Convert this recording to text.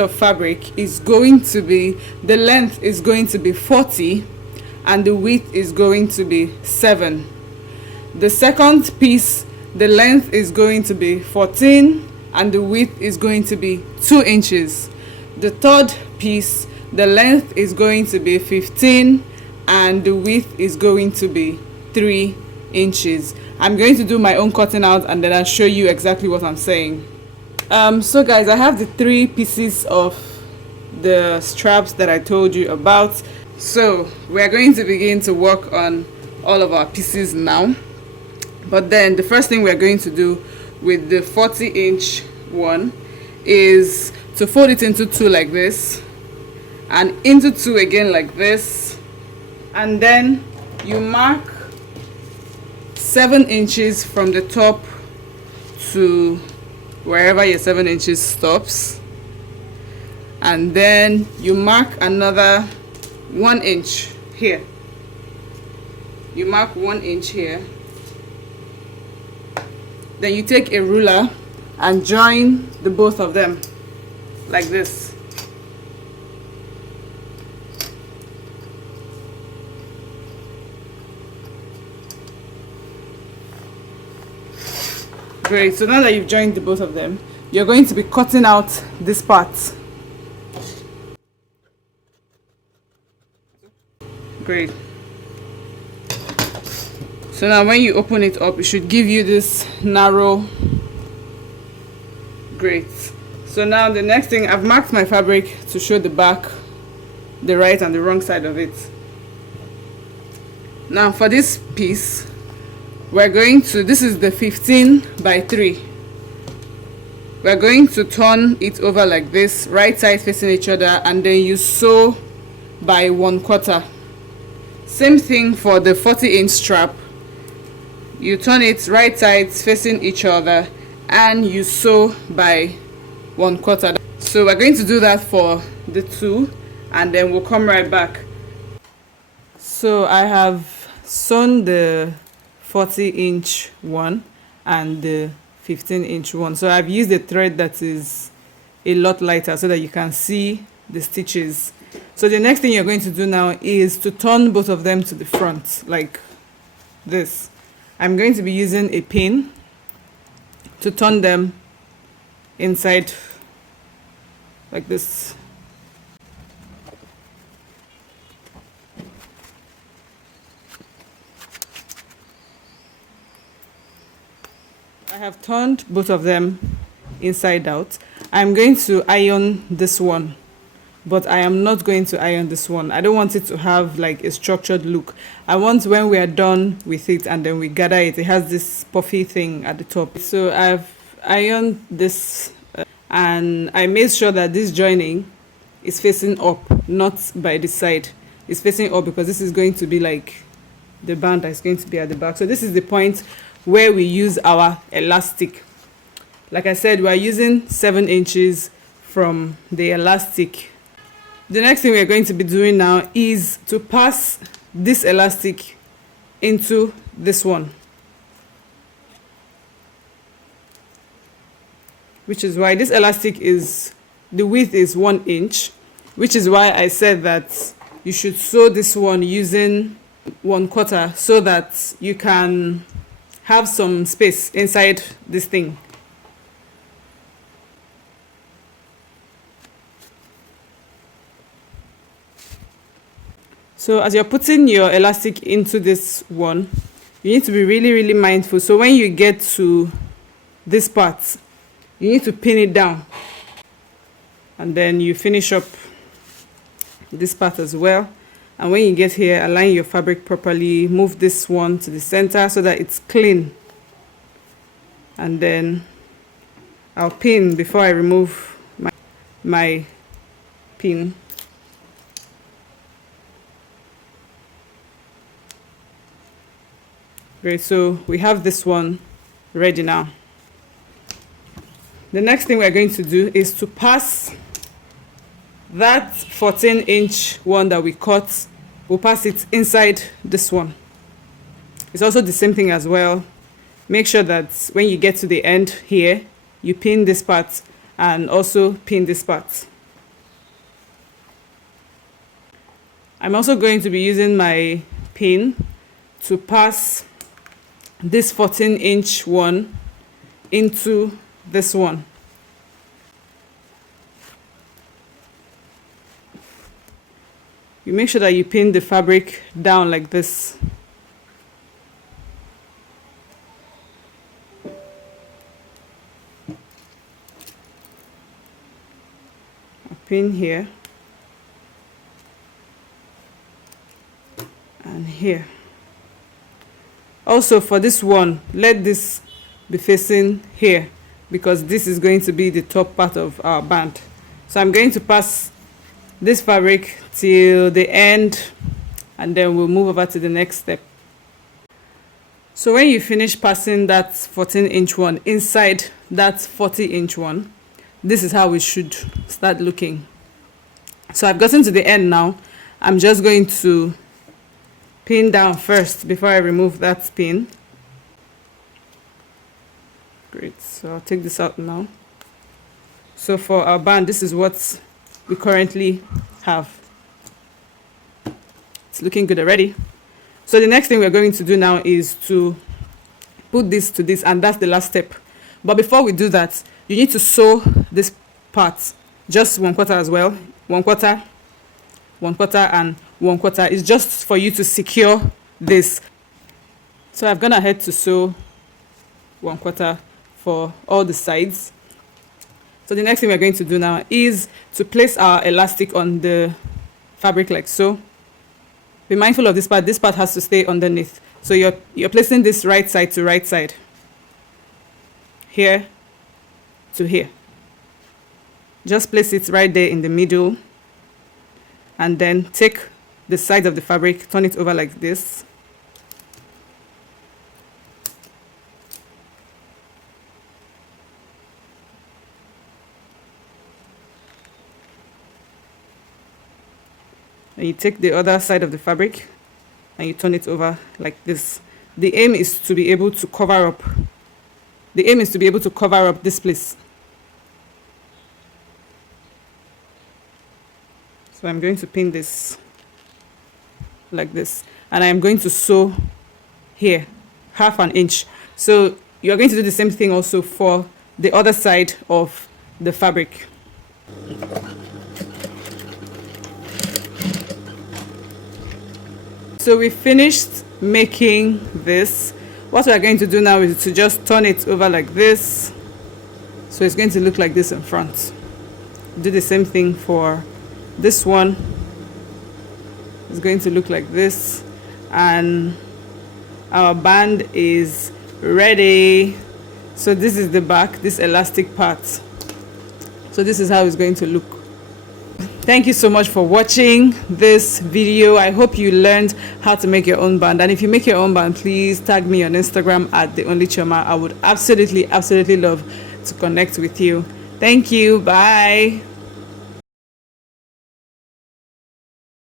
of fabric is going to be, the length is going to be 40 and the width is going to be 7. The second piece, the length is going to be 14 and the width is going to be 2 inches. The third piece, the length is going to be 15 and the width is going to be 3 inches. I'm going to do my own cutting out and then I'll show you exactly what I'm saying. So guys, I have the 3 pieces of the straps that I told you about. So we're going to begin to work on all of our pieces now. But then the first thing we're going to do with the 40-inch one is to fold it into 2 like this and into 2 again like this, and then you mark 7 inches from the top to wherever your 7 inches stops, and then you mark another 1 inch here. You mark 1 inch here. Then you take a ruler and join the both of them like this. Great, so now that you've joined the both of them, you're going to be cutting out this part. Great. So now when you open it up, it should give you this narrow. Great. So now the next thing, I've marked my fabric to show the back, the right and the wrong side of it. Now for this piece, we're going to, this is the 15 by 3. We're going to turn it over like this, right side facing each other, and then you sew by 1/4. Same thing for the 40-inch strap. You turn it right sides facing each other and you sew by 1/4. So we're going to do that for the 2 and then we'll come right back. So I have sewn the 40-inch one and the 15-inch one. So I've used a thread that is a lot lighter so that you can see the stitches. So the next thing you're going to do now is to turn both of them to the front like this. I'm going to be using a pin to turn them inside like this. I have turned both of them inside out. I'm going to iron this one, but I am not going to iron this one. I don't want it to have like a structured look. I want when we are done with it and then we gather it, it has this puffy thing at the top. So I've ironed this and I made sure that this joining is facing up, not by the side. It's facing up because this is going to be like the band that's going to be at the back. So this is the point where we use our elastic. Like I said, we're using 7 inches from the elastic. The next thing we're going to be doing now is to pass this elastic into this one, which is why this elastic is, the width is 1 inch, which is why I said that you should sew this one using 1/4 so that you can have some space inside this thing. So as you're putting your elastic into this one, you need to be really mindful. So when you get to this part, you need to pin it down, and then you finish up this part as well. And when you get here, align your fabric properly, move this one to the center so that it's clean. And then I'll pin before I remove my pin. Great, so we have this one ready now. The next thing we're going to do is to pass that 14-inch one that we cut, we'll pass it inside this one. It's also the same thing as well. Make sure that when you get to the end here, you pin this part and also pin this part. I'm also going to be using my pin to pass this 14-inch one into this one. You make sure that you pin the fabric down like this. A pin here and here. Also for this one, let this be facing here because this is going to be the top part of our band. So I'm going to pass this fabric till the end and then we'll move over to the next step. So when you finish passing that 14-inch one inside that 40-inch one, this is how it should start looking. So I've gotten to the end now. I'm just going to pin down first before I remove that pin. Great, so I'll take this out now. So for our band, this is what we currently have. It's looking good already. So the next thing we're going to do now is to put this to this, and that's the last step. But before we do that, you need to sew this part, just 1/4 as well. 1/4, 1/4, and 1/4 is just for you to secure this. So I've gone ahead to sew 1/4 for all the sides. So the next thing we're going to do now is to place our elastic on the fabric like so. Be mindful of this part. This part has to stay underneath. So you're placing this right side to right side, here to here. Just place it right there in the middle and then take the side of the fabric, turn it over like this. And you take the other side of the fabric and you turn it over like this. The aim is to be able to cover up. The aim is to be able to cover up this place. So I'm going to pin this like this, and I'm going to sew here 1/2 inch. So you're going to do the same thing also for the other side of the fabric. So we finished making this. What we are going to do now is to just turn it over like this. So it's going to look like this in front. Do the same thing for this one. It's going to look like this, and our band is ready. So this is the back, this elastic part. So this is how it's going to look. Thank you so much for watching this video. I hope you learned how to make your own band, and if you make your own band, please tag me on Instagram at @theonlychioma. I would absolutely love to connect with you. Thank you. Bye.